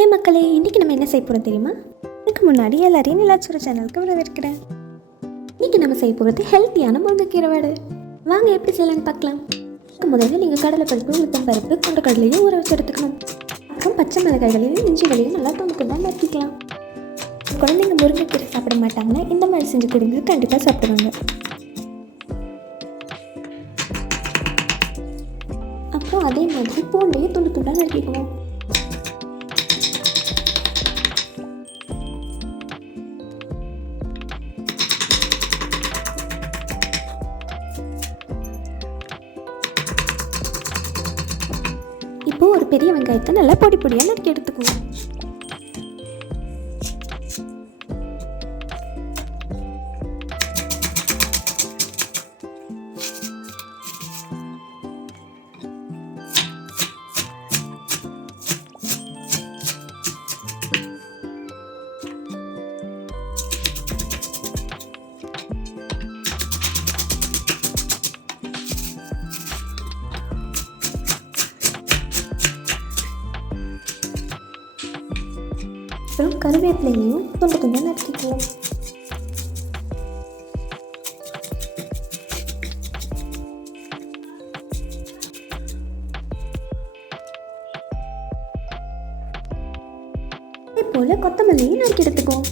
ஹே மக்களே, இன்றைக்கி நம்ம என்ன செய்ய போகிறோம் தெரியுமா? இதுக்கு முன்னாடி எல்லாரையும் நிலாச்சோறு சேனலுக்கு வரவேற்கிறேன். இன்றைக்கி நம்ம செய்ய போகிறது ஹெல்த்தியான முருங்கை கீரை வடை. வாங்க எப்படி செய்யலான்னு பார்க்கலாம். அதுக்கு முதல்ல நீங்கள் கடலைப்பருப்பு, உளுத்தம் பருப்பு, கொண்டக்கடலையும் ஊற வச்சு எடுத்துக்கணும். அப்புறம் பச்சை மிளகாய்களையும் இஞ்சிகளையும் நல்லா துணுக்குதான் நறுக்கிக்கலாம். குழந்தைங்க முருங்கைக்கீரை சாப்பிட மாட்டாங்கன்னா இந்த மாதிரி செஞ்சு கொடுங்க, கண்டிப்பாக சாப்பிடுவாங்க. அப்புறம் அதே மாதிரி பூண்டையும் துண்டு துண்டாக நறுக்கிக்குவோம். இப்போ ஒரு பெரிய வெங்காயத்தை நல்லா பொடி பொடியாக நறுக்கி எடுத்துக்குவோம். அப்புறம் கருவேப்பிலையும் துண்டு துண்டாக நறுக்கிக்குவோம். அதே போல கொத்தமல்லியும் நறுக்கி எடுத்துக்குவோம்.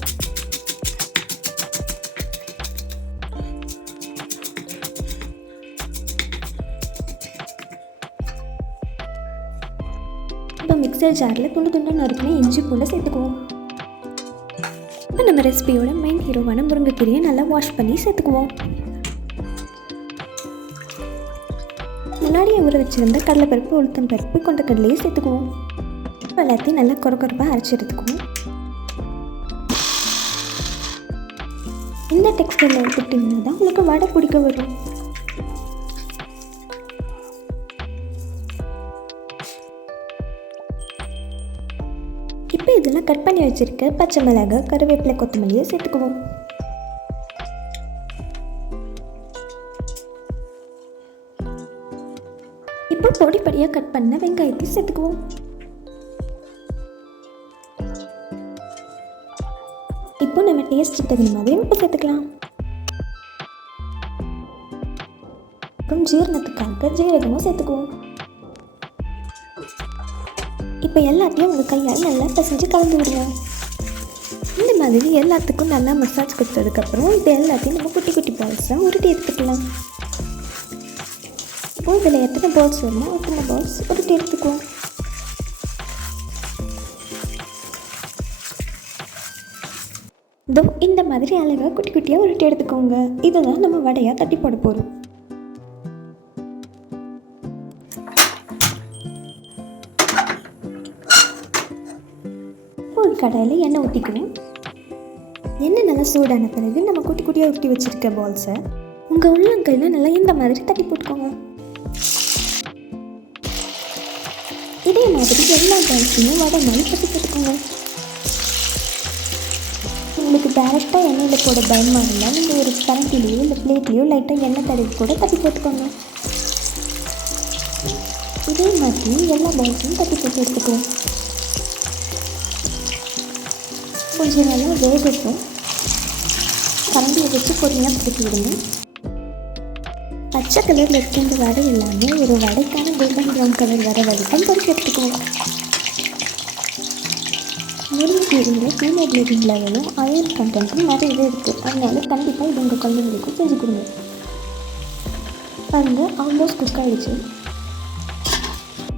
இப்போ மிக்சர் ஜாரில் துண்டு துண்டாக நறுக்கின இஞ்சி பூண்டை சேர்த்துக்குவோம். இப்போ நம்ம ரெசிபியோட மெயின் ஹீரோவான முருங்கைக்கீரையை நல்லா வாஷ் பண்ணி சேர்த்துக்குவோம். முன்னாடியே ஊற வச்சுருந்த கடலைப்பருப்பு, உளுத்தம் பருப்பு, கொண்டக்கடலையும் சேர்த்துக்குவோம். இப்போ எல்லாத்தையும் நல்லா கொரப்பாக அரைச்சி எடுத்துக்குவோம். இந்த டெக்ஸ்டரில் எடுத்துக்கிட்டிங்கன்னா தான் உங்களுக்கு வடை பிடிக்க வரும். இப்போ இதெல்லாம் கட் பண்ணி வச்சுருக்க பச்சை மிளகாய், கருவேப்பிலை, கொத்தமல்லியை சேர்த்துக்குவோம். இப்போ பொடி பொடியாக கட் பண்ண வெங்காயத்தை சேர்த்துக்குவோம். இப்போ நம்ம டேஸ்ட்டுக்கு தகுந்த மாதிரி உப்பு சேர்த்துக்கலாம். அப்புறம் ஜீரணத்துக்காக ஜீரகமும் சேர்த்துக்குவோம். இப்போ எல்லாத்தையும் உங்கள் கையால் நல்லா பிசைஞ்சு கலந்து விடுங்க. இந்த மாதிரி எல்லாத்துக்கும் நல்லா மசாஜ் கொடுத்ததுக்கப்புறம் இது எல்லாத்தையும் நம்ம குட்டி குட்டி பால்ஸாக உருட்டி எடுத்துக்கலாம். இப்போ இதில் எத்தனை பால்ஸ் வேணுமோ அத்தனை பால்ஸ் உருட்டி எடுத்துக்குவோம். இதோ இந்த மாதிரி அழகாக குட்டி குட்டியாக உருட்டி எடுத்துக்கோங்க. இதுதான் நம்ம வடையாக தட்டி போட போகிறோம். ஒரு கடாயில் எண்ணெய் ஊற்றிக்கணும். எண்ணெய் நல்லா சூடான பிறகு நம்ம குட்டி குட்டியாக ஊற்றி வச்சுருக்க பால்ஸை உங்கள் உள்ளங்கையில் நல்லா இந்த மாதிரி தட்டி போட்டுக்கோங்க. இதே மாதிரி எல்லா பால்ஸையும் வடை மாதிரி தட்டி போட்டுக்கோங்க. உங்களுக்கு டேரெக்டாக எண்ணெயில் போட பயமாக இருந்தால் நீங்கள் ஒரு கரண்டிலேயோ இல்லை பிளேட்லேயோ லைட்டாக எண்ணெய் தடவி கூட தட்டி போட்டுக்கோங்க. இதே மாதிரி எல்லா பால்ஸையும் தட்டி போட்டு எடுத்துக்குவோம். கொஞ்சம் நல்லா வேகட்டும். கரண்டியை வச்சு பொறுமையாக போட்டு விடுங்க. பச்சை கலரில் இருக்க இந்த வடை எல்லாமே ஒரு வடைக்கான கோல்டன் ப்ரௌன் கலர் வர வரைக்கும் பொறுத்து எடுத்துக்குவோம். முருங்கைக்கீரையில் ஹீமோகுளோபின் லெவலும் அயர்ன் கண்டென்ட்டும் நிறையவே இருக்குது. அதனால கண்டிப்பாக இது உங்கள் குழந்தைங்களுக்கும் செஞ்சு கொடுங்க. பாருங்கள், ஆல்மோஸ்ட் குக் ஆகிடுச்சு.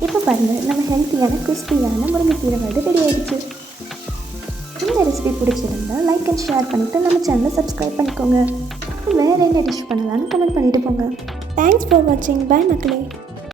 இப்போ பாருங்கள், நம்ம ஹெல்த்தியான கிறிஸ்பியான முருங்கைக்கீரை வடை ரெடி ஆகிடுச்சு. இந்த ரெசிபி பிடிச்சிருந்தா லைக் அண்ட் ஷேர் பண்ணிவிட்டு நம்ம சேனலை சப்ஸ்கிரைப் பண்ணிக்கோங்க. வேறு என்ன டிஷ் பண்ணலான்னு கமெண்ட் பண்ணிவிட்டு போங்க. தேங்க்ஸ் ஃபார் வாட்சிங். பாய் மக்களே.